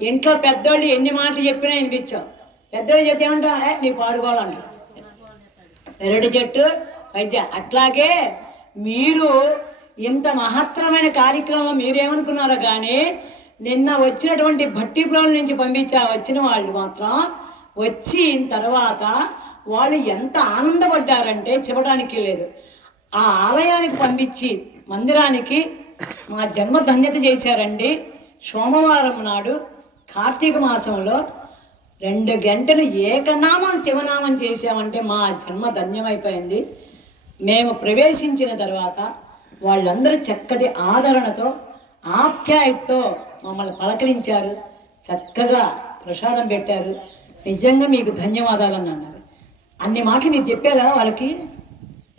ఇంట్లో పెద్దోళ్ళు ఎన్ని మాటలు చెప్పినా వినిపించాం. పెద్దోళ్ళు చెప్తే ఏమంటా, నీ పాడుకోవాలంట. పెరటి చెట్టు వైద్య. అట్లాగే మీరు ఇంత మహత్తరమైన కార్యక్రమం మీరేమనుకున్నారో కానీ నిన్న వచ్చినటువంటి భట్టిప్రోల నుంచి వచ్చిన వాళ్ళు మాత్రం వచ్చిన తర్వాత వాళ్ళు ఎంత ఆనందపడ్డారంటే చెప్పడానికి లేదు. ఆ ఆలయానికి పంపించి మందిరానికి మా జన్మ ధన్యత చేశారండి. సోమవారం నాడు కార్తీక మాసంలో 2 గంటలు ఏకనామం శివనామం చేసామంటే మా జన్మ ధన్యమైపోయింది. మేము ప్రవేశించిన తర్వాత వాళ్ళందరూ చక్కటి ఆదరణతో ఆప్యాయతతో మమ్మల్ని పలకరించారు, చక్కగా ప్రసాదం పెట్టారు. నిజంగా మీకు ధన్యవాదాలు అని అన్నారు. అన్ని మాటలు మీరు చెప్పారా వాళ్ళకి?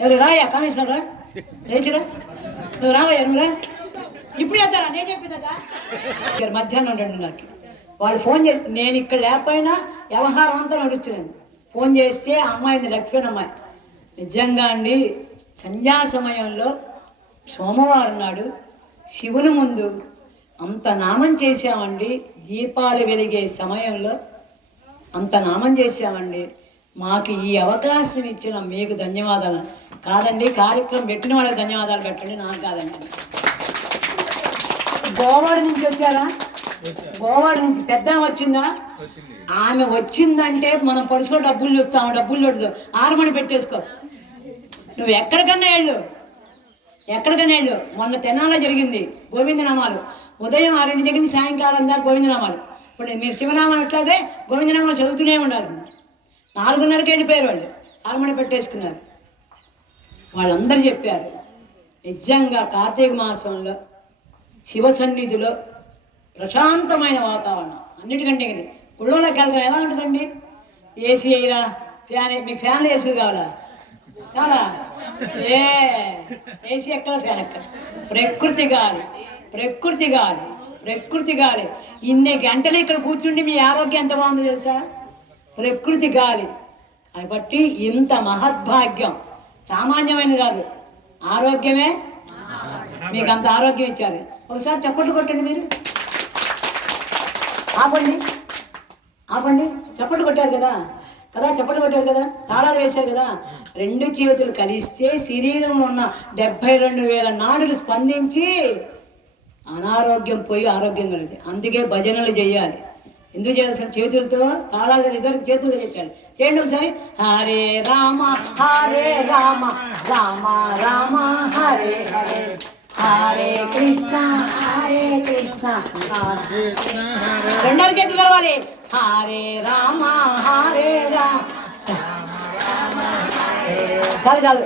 ఎవరు రాయా కామేశ్వరరా రేచుడా నువ్వు రావా ఎవరురా ఇప్పుడు చేస్తారా? నేను చెప్పిందా మధ్యాహ్నం 2:30కి వాళ్ళు ఫోన్ చేసి, నేను ఇక్కడ లేకపోయినా వ్యవహారం అంతా నడుస్తున్నాను. ఫోన్ చేస్తే అమ్మాయింది లక్ష్మణ్ అమ్మాయి. నిజంగా అండి సంధ్యా సమయంలో సోమవారం నాడు శివుని ముందు అంత నామం చేశామండి. దీపాలు వెలిగే సమయంలో అంత నామం చేశామండి. మాకు ఈ అవకాశం ఇచ్చిన మీకు ధన్యవాదాలు. కాదండి కార్యక్రమం పెట్టిన వాళ్ళకి ధన్యవాదాలు పెట్టండి, నాకు కాదండి. గోవాడ నుంచి వచ్చారా? గోవాడ నుంచి పెద్ద వచ్చిందా? ఆమె వచ్చిందంటే మనం పరుసులో డబ్బులు చూస్తాము, డబ్బులు చూడదు, ఆరుమణి పెట్టేసుకోవచ్చు. నువ్వు ఎక్కడికన్నా వెళ్ళు. మొన్న తెనాలో జరిగింది గోవిందనామాలు. ఉదయం 6 దగ్గర నుంచి సాయంకాలం దాకా గోవిందనామాలు. ఇప్పుడు మీరు శివనామాలు అట్లాగే గోవిందనామాలు చదువుతూనే ఉండాలి. 4:30కి వెళ్ళిపోయారు వాళ్ళు, ఆరుమణి పెట్టేసుకున్నారు. వాళ్ళందరూ చెప్పారు నిజంగా కార్తీక మాసంలో శివ సన్నిధిలో ప్రశాంతమైన వాతావరణం. అన్నిటికంటే ఇది గుళ్ళోకి వెళ్తాం ఎలా ఉంటుందండి? ఏసీ అయ్యిరా, ఫ్యాన్, మీకు ఫ్యాన్లు ఏసీ కావాలా? చాలా ఏసీ ఎక్కడ, ఫ్యాన్ ఎక్కడ? ప్రకృతి గాలి. ఇన్ని గంటలు ఇక్కడ కూర్చుండి మీ ఆరోగ్యం ఎంత బాగుందో తెలుసా? ప్రకృతి గాలి. కాబట్టి ఇంత మహద్భాగ్యం సామాన్యమైనది కాదు. ఆరోగ్యమే మీకు అంత ఆరోగ్యం ఇచ్చారు. ఒకసారి చప్పట్లు కొట్టండి మీరు. ఆపండి. చప్పట్లు కొట్టారు కదా, చప్పట్లు కొట్టారు కదా, తాళాలు వేశారు కదా. 2 చేతులు కలిస్తే శరీరంలో ఉన్న 72,000 నాడులు స్పందించి అనారోగ్యం పోయి ఆరోగ్యం కలిగింది. అందుకే భజనలు చేయాలి. ఎందుకు చేయాలి సార్? చేతులతో తాళాలు కదా, ఇద్దరు చేతులు చేయాలి. చేయండి ఒకసారి. హరే రామ రామ రామ హరే హరే, హరే కృష్ణ 2 చేతులు కలవాలి. హరే రామ చాలు.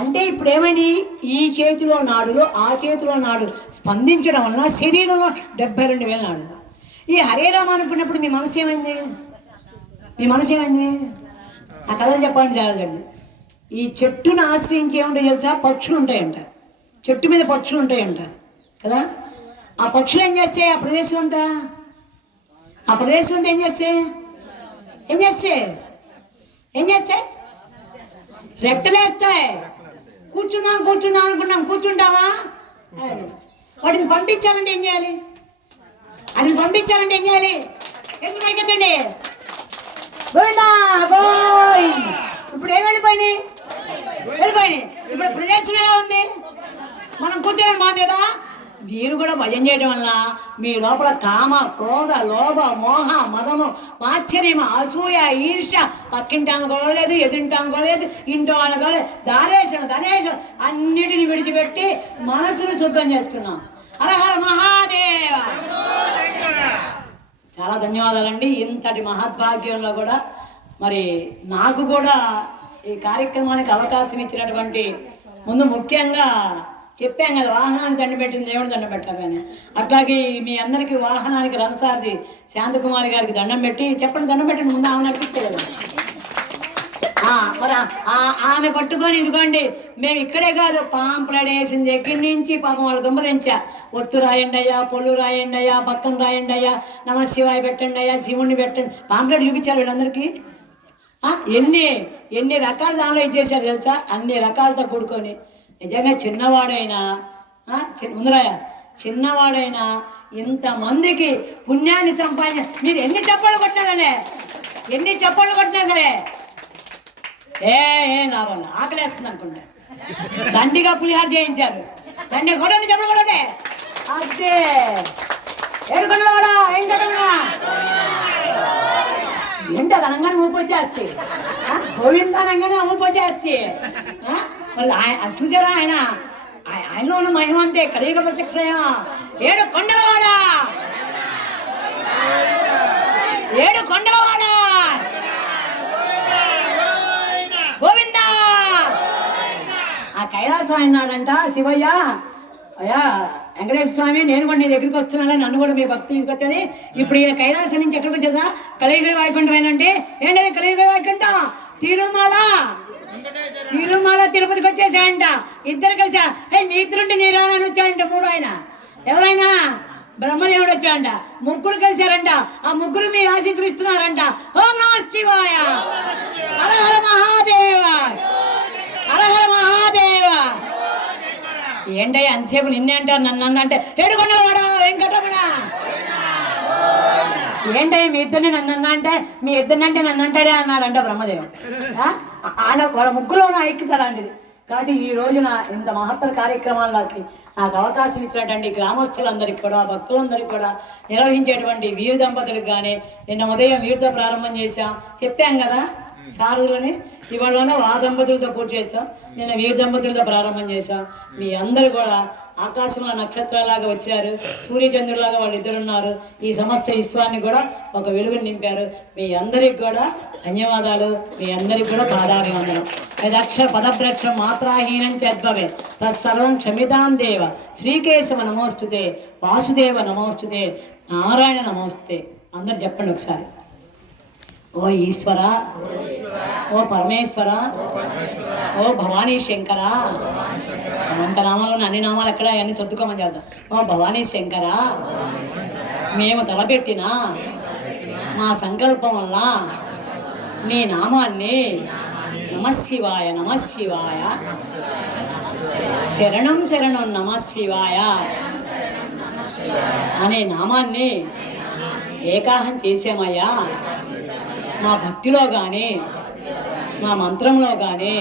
అంటే ఇప్పుడు ఏమైంది? ఈ చేతిలో నాడులు ఆ చేతిలో నాడు స్పందించడం వలన శరీరంలో 72,000 నాడులు. ఈ హరే రామ అనుకున్నప్పుడు మీ మనసు ఏమైంది? ఆ కథలు చెప్పాలని చాలండి. ఈ చెట్టును ఆశ్రయించి ఏముంటాయి తెలుసా? పక్షులు ఉంటాయంట. చెట్టు మీద పక్షులు ఉంటాయంట కదా. ఆ పక్షులు ఏం చేస్తాయి? ఆ ప్రదేశం అంతా ఏం చేస్తాయి? రెట్టలేస్తాయి. కూర్చుందాం అనుకున్నాం, కూర్చుంటావా? వాటిని పంపించాలంటే ఏం చేయాలి? ఎందుకు పైకెత్తండి? ఇప్పుడు ఏం వెళ్ళిపోయినాయి? ఇప్పుడు ప్రదేశం ఎలా ఉంది? మనం కూర్చోడానికి బాగుంది కదా. మీరు కూడా భజన చేయడం వల్ల మీ లోపల కామ, క్రోధ, లోభ, మోహ, మదము, మాత్సర్యం, అసూయ, ఈర్ష, పక్కింటాము గొడవలేదు, ఎదురింటాము గొడవలేదు, ఇంటి వాళ్ళ గొడవలేదు, ధనేషం అన్నిటిని విడిచిపెట్టి మనసును శుద్ధం చేసుకున్నాం. హర మహాదేవ. చాలా ధన్యవాదాలండి. ఇంతటి మహద్భాగ్యంలో కూడా మరి నాకు కూడా ఈ కార్యక్రమానికి అవకాశం ఇచ్చినటువంటి ముందు ముఖ్యంగా చెప్పాం కదా, వాహనానికి దండ పెట్టింది దేవుడు దండం పెట్టాలి కానీ, అట్లాగే మీ అందరికీ వాహనానికి రథసారథి శాంతకుమారి గారికి దండం పెట్టి చెప్పండి, దండం పెట్టండి. ముందు ఆమె నడిపించలేదు మరి ఆమె పట్టుకొని ఇదిగోండి మేము ఇక్కడే కాదు పాంప్లెట్ వేసిన దగ్గర నుంచి పాపం వాళ్ళు దుంపదించా. ఒత్తు రాయండి అయ్యా, పొల్లు రాయండి అయ్యా, పక్కన రాయండి అయ్యా, నమ శివాయ పెట్టండి అయ్యా, శివుణ్ణి పెట్టండి, పాంప్లెట్ చూపించారు వీళ్ళందరికీ. ఎన్ని రకాల దానిలో ఇచ్చేసారు తెలుసా? అన్ని రకాలతో కూడుకొని నిజంగా చిన్నవాడైనా ఇంతమందికి పుణ్యాన్ని మీరు ఎన్ని చప్పట్లు కొట్టినా సరే ఏం లాభం, ఆకలేస్తుంది అనుకుంటా. దండిగా పులిహార చేయించారు. దండిగా కొట్టండి, చెప్పలు కొట్టండి. అదే ఏడుకున్నవాడా ఏంటి అది అనగానే ఊపొచ్చేస్తే, గోవింద అనగానే ఊపొచ్చేస్తే. మరి అది చూసారా? ఆయనలో ఉన్న మహిమ అంటే కలియుగ ప్రత్యక్ష 7 కొండలవాడా ఏడు కొండలవాడ గోవిందా. ఆ కైలాసం అన్నాడంట శివయ్య, అయ్యా వెంకటేశ్వర స్వామి, నేను కూడా నీ దగ్గరికి వస్తున్నానని నన్ను కూడా మీ భక్తి తీసుకొచ్చని. ఇప్పుడు ఈయన కైలాసం నుంచి ఎక్కడికి వచ్చేసా? కలియుగ వైకుంఠం ఏంటంటే ఏంటి కలియుగ వైకుంఠం? తిరుమల. తిరుమల తిరుపతికి వచ్చేసాయంట ఇద్దరు కలిసా. మీ ఇద్దరుంటే నీరానని వచ్చాడంట మూడు ఆయన. ఎవరైనా బ్రహ్మదేవుడు వచ్చాడంట. ముగ్గురు కలిశారంట. ఆ ముగ్గురు మీరు ఆశీస్సులు ఇస్తున్నారంట. ఓం నమః శివాయ, హర హర మహాదేవ, హర హర మహాదేవ. ఏంటయ్యా అంతసేపు నిన్నే అంటారు, నన్ను అంటే ఏడుకొండలవాడ వెంకటరమణ. ఏంటయ్యా మీ ఇద్దరిని నన్ను అంటే, మీ ఇద్దరిని అంటే నన్ను అంటాడే అన్నాడంట బ్రహ్మదేవుడు. ఆయన వాళ్ళ ముగ్గురు ఐక్యతలాంటిది. కాబట్టి ఈ రోజున ఇంత మహత్తర కార్యక్రమాల్లోకి నాకు అవకాశం ఇచ్చినటువంటి గ్రామస్తులందరికీ కూడా, భక్తులందరికీ కూడా, నిర్వహించేటువంటి వీరు దంపతులకు కానీ నిన్న ఉదయం వీరితో ప్రారంభం చేశాం, చెప్పాం కదా సారులని. ఇవాళ ఆ దంపతులతో పూర్తి చేసాం, నిన్న వీరి దంపతులతో ప్రారంభం చేశాం. మీ అందరూ కూడా ఆకాశంలో నక్షత్రాలాగా వచ్చారు, సూర్యచంద్రులాగా వాళ్ళు ఇద్దరు ఉన్నారు. ఈ సమస్త విశ్వాన్ని కూడా ఒక వెలుగుని నింపారు. మీ అందరికి కూడా ధన్యవాదాలు, మీ అందరికి కూడా పాదాభివందనం. యదక్షర పదభ్రక్షం మాత్రాహీనం చద్భవే తత్సర్వం క్షమితాం దేవ. శ్రీకేశవ నమోస్తుతే, వాసుదేవ నమోస్తుతే, నారాయణ నమోస్తుతే. అందరు చెప్పండి ఒకసారి. ఓ ఈశ్వర, ఓ పరమేశ్వర, ఓ భవానీ శంకర. అనంత నామాలు అన్ని నామాలు ఎక్కడ అన్ని చదువుకోమని చేద్దాం. ఓ భవానీ శంకర, మేము తలపెట్టిన మా సంకల్పం వల్ల నీ నామాన్ని నమశివాయ నమశివాయ, శరణం శరణం నమశివాయ అనే నామాన్ని ఏకాహం చేసామయ్యా. మా భక్తిలో కానీ, మా మంత్రంలో కానీ,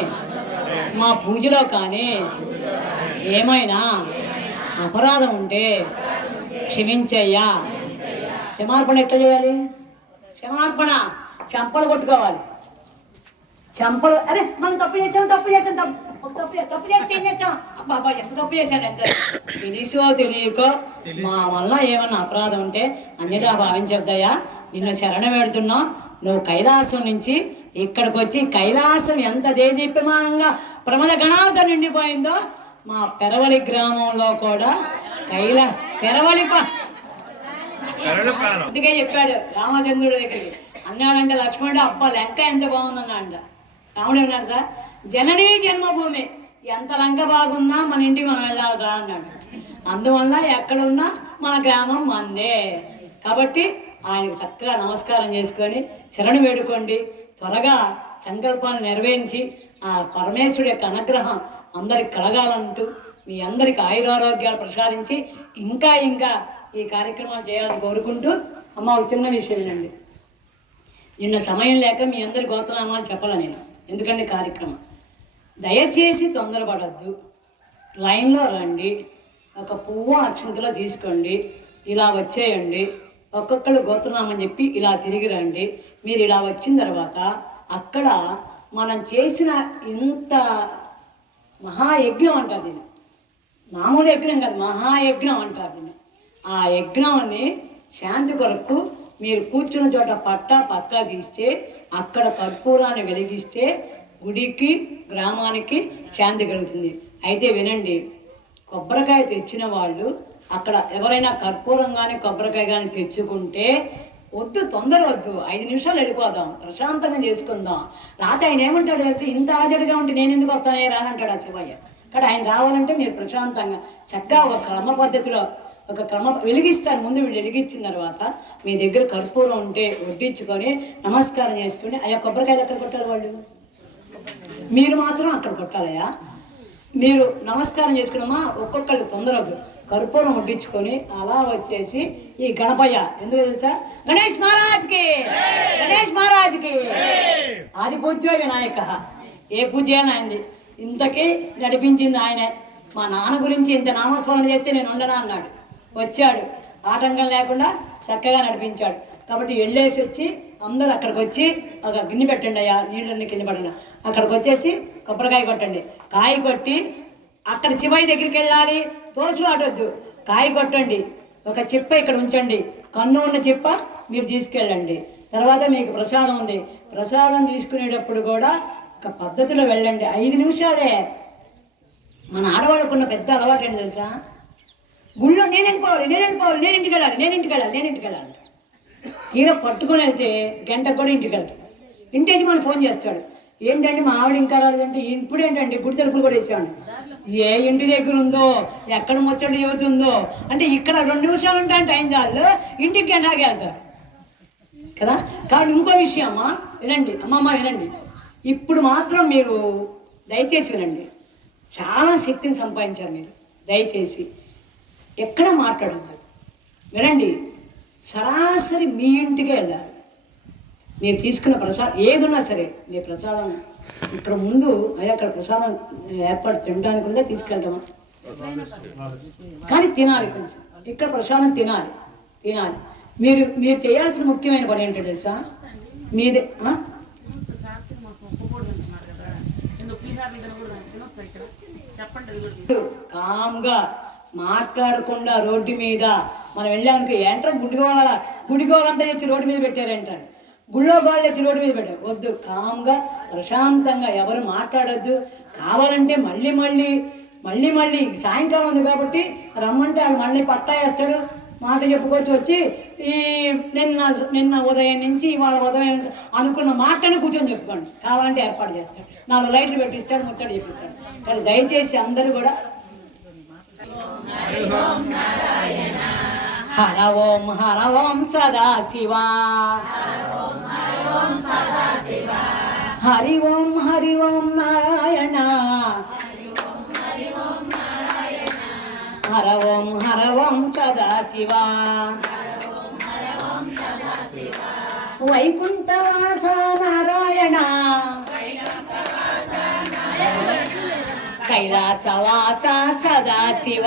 మా పూజలో కానీ ఏమైనా అపరాధం ఉంటే క్షమించయ్యా. క్షమార్పణ ఎట్లా చేయాలి? క్షమార్పణ చెంపలు కొట్టుకోవాలి. చెంపలు, అరే మనం తప్పు చేసాం తప్పు చేస్తే ఏం చేస్తాం? బాబా ఎంత తప్పు చేశాను, ఎంత తెలుసో తెలియకో మా వల్ల ఏమన్నా అపరాధం ఉంటే అన్నిదా భావించొద్దయ్యా. నిన్ను శరణ పెడుతున్నాం. నువ్వు కైలాసం నుంచి ఇక్కడికి వచ్చి, కైలాసం ఎంత దేదీప్యమానంగా ప్రమద గణాలతో నిండిపోయిందో, మా పెరవలి గ్రామంలో కూడా అందుకే చెప్పాడు రామచంద్రుడి దగ్గరికి. అన్నాడంటే లక్ష్మణుడు, అబ్బా లంక ఎంత బాగుందన్నా అంట. రాముడు అన్నాడు, సార్ జననీ జన్మభూమి, ఎంత లంక బాగున్నా మన ఇంటికి మనం వెళ్ళాలిరా అన్నాడు. అందువల్ల ఎక్కడున్నా మన గ్రామం మందే. కాబట్టి ఆయనకి చక్కగా నమస్కారం చేసుకొని శరణు వేడుకోండి. త్వరగా సంకల్పాన్ని నెరవేర్చి ఆ పరమేశ్వరుడి యొక్క అనుగ్రహం అందరికి కలగాలంటూ మీ అందరికి ఆయురారోగ్యాలు ప్రసాదించి ఇంకా ఇంకా ఈ కార్యక్రమాలు చేయాలని కోరుకుంటూ, అమ్మ ఒక చిన్న విషయమేనండి. నిన్న సమయం లేక మీ అందరి గోత్రనామాలు చెప్పాలి నేను, ఎందుకంటే కార్యక్రమం. దయచేసి తొందరపడద్దు, లైన్లో రండి, ఒక పువ్వు అక్షంతలో తీసుకోండి, ఇలా వచ్చేయండి. ఒక్కొక్కరు గోత్రనామని చెప్పి ఇలా తిరిగి రండి. మీరు ఇలా వచ్చిన తర్వాత అక్కడ మనం చేసిన ఇంత మహాయజ్ఞం అంటారు దీన్ని, మామూలు యజ్ఞం కాదు, మహాయజ్ఞం అంటారు దీన్ని. ఆ యజ్ఞాన్ని శాంతి కొరకు మీరు కూర్చున్న చోట పక్కా తీస్తే, అక్కడ కర్పూరాన్ని వెలిగిస్తే గుడికి గ్రామానికి శాంతి కలుగుతుంది. అయితే వినండి, కొబ్బరికాయ తెచ్చిన వాళ్ళు అక్కడ ఎవరైనా కర్పూరం కానీ కొబ్బరికాయ కానీ తెచ్చుకుంటే వద్దు, తొందర వద్దు, 5 నిమిషాలు వెళ్ళిపోదాం, ప్రశాంతంగా చేసుకుందాం. రాత్రి ఆయన ఏమంటాడు తెలిసి, ఇంత అలజడిగా ఉంటే నేను ఎందుకు వస్తానే రానంటాడు ఆ శివయ్య. కానీ ఆయన రావాలంటే మీరు ప్రశాంతంగా చక్కగా ఒక క్రమ పద్ధతిలో వెలిగిస్తారు. ముందు వీళ్ళు వెలిగించిన తర్వాత మీ దగ్గర కర్పూరం ఉంటే వడ్డించుకొని నమస్కారం చేసుకుని, అయ్యా కొబ్బరికాయలు ఎక్కడ కొట్టాలి వాళ్ళు, మీరు మాత్రం అక్కడ కొట్టాలయ్యా. మీరు నమస్కారం చేసుకున్నామా, ఒక్కొక్కళ్ళు తొందరదు, కర్పూరం వడ్డించుకొని అలా వచ్చేసి ఈ గణపయ్య, ఎందుకు తెలుసా, గణేష్ మహారాజ్కి, గణేష్ మహారాజ్కి ఆది పూజ్యో వినాయక. ఏ పూజ అయినా అయింది, ఇంతకీ నడిపించింది ఆయనే. మా నాన్న గురించి ఇంత నామస్మరణ చేస్తే నేను ఉండనా అన్నాడు. వచ్చాడు, ఆటంకం లేకుండా చక్కగా నడిపించాడు. కాబట్టి వెళ్ళేసి వచ్చి అందరూ అక్కడికి వచ్చి ఒక గిన్నె పెట్టండి అయ్యా, నీళ్ళన్నీ కింద పడిన అక్కడికి వచ్చేసి కొబ్బరికాయ కొట్టండి. కాయ కొట్టి అక్కడ శివయ్య దగ్గరికి వెళ్ళాలి, తోచులాడొద్దు, కాయ కొట్టండి. ఒక చిప్ప ఇక్కడ ఉంచండి, కన్ను ఉన్న చిప్ప మీరు తీసుకెళ్ళండి. తర్వాత మీకు ప్రసాదం ఉంది, ప్రసాదం తీసుకునేటప్పుడు కూడా ఒక పద్ధతిలో వెళ్ళండి. 5 నిమిషాలే. మన ఆడవాళ్ళకున్న పెద్ద అలవాటు ఏంటి తెలుసా? గుళ్ళో నేను వెళ్ళిపోవాలి, నేను వెళ్ళిపోవాలి, నేను ఇంటికి వెళ్ళాలి, నేను ఇంటికి వెళ్ళాలి, నేను ఇంటికి వెళ్ళాలి. తీర పట్టుకొని వెళ్తే గంటకు కూడా ఇంటికి వెళ్తాడు. ఇంటికి మనం ఫోన్ చేస్తాడు, ఏంటండి మా ఆవిడ ఇంకా రాలేదంటే, ఇప్పుడు ఏంటండి గుడి తలుపులు కూడా వేసాడు. ఏ ఇంటి దగ్గర ఉందో, ఎక్కడ ముచ్చడి చెబుతుందో అంటే ఇక్కడ 2 నిమిషాలు ఉంటాయని టైం చాలు, ఇంటికి గంటకి వెళ్తారు కదా. కాబట్టి ఇంకో విషయం అమ్మా వినండి, అమ్మమ్మ వినండి, ఇప్పుడు మాత్రం మీరు దయచేసి వినండి. చాలా శక్తిని సంపాదించారు మీరు. దయచేసి ఎక్కడ మాట్లాడద్దు, వినండి. సరాసరి మీ ఇంటికే వెళ్ళాలి. మీరు తీసుకున్న ప్రసాదం ఏదున్నా సరే, నీ ప్రసాదం ఇక్కడ ముందు అయ్యా అక్కడ ప్రసాదం ఏర్పాటు తినడానికి ఉందా, తీసుకెళ్తామా? కానీ తినాలి, కొంచెం ఇక్కడ ప్రసాదం తినాలి. మీరు మీరు చేయాల్సిన ముఖ్యమైన పని ఏంటో తెలుసా? మీదే కామ్గా మాట్లాడకుండా రోడ్డు మీద మనం వెళ్ళామనుకో, ఏంట్రా గుడిగోళంతా తెచ్చి రోడ్డు మీద పెట్టారంటాడు, గుళ్ళో గోళ్ళు తెచ్చి రోడ్డు మీద పెట్టారు. వద్దు, కామ్గా ప్రశాంతంగా ఎవరు మాట్లాడద్దు. కావాలంటే మళ్ళీ సాయంకాలం ఉంది కాబట్టి రమ్మంటే వాళ్ళు మళ్ళీ పట్టా వేస్తాడు, మాట చెప్పుకొచ్చి వచ్చి ఈ నిన్న ఉదయం నుంచి ఇవాళ ఉదయం అనుకున్న మాటని కూర్చొని చెప్పుకోండి. కావాలంటే ఏర్పాటు చేస్తాడు, 4 లైట్లు పెట్టిస్తాడు, ముచ్చట చెప్పిస్తాడు. కానీ దయచేసి అందరూ కూడా హర ఓం సదాశివ, హరి ఓం నారాయణ, హర ఓం సదాశివ, వైకుంఠవాస నారాయణ, కైలాసవాస సదాశివ.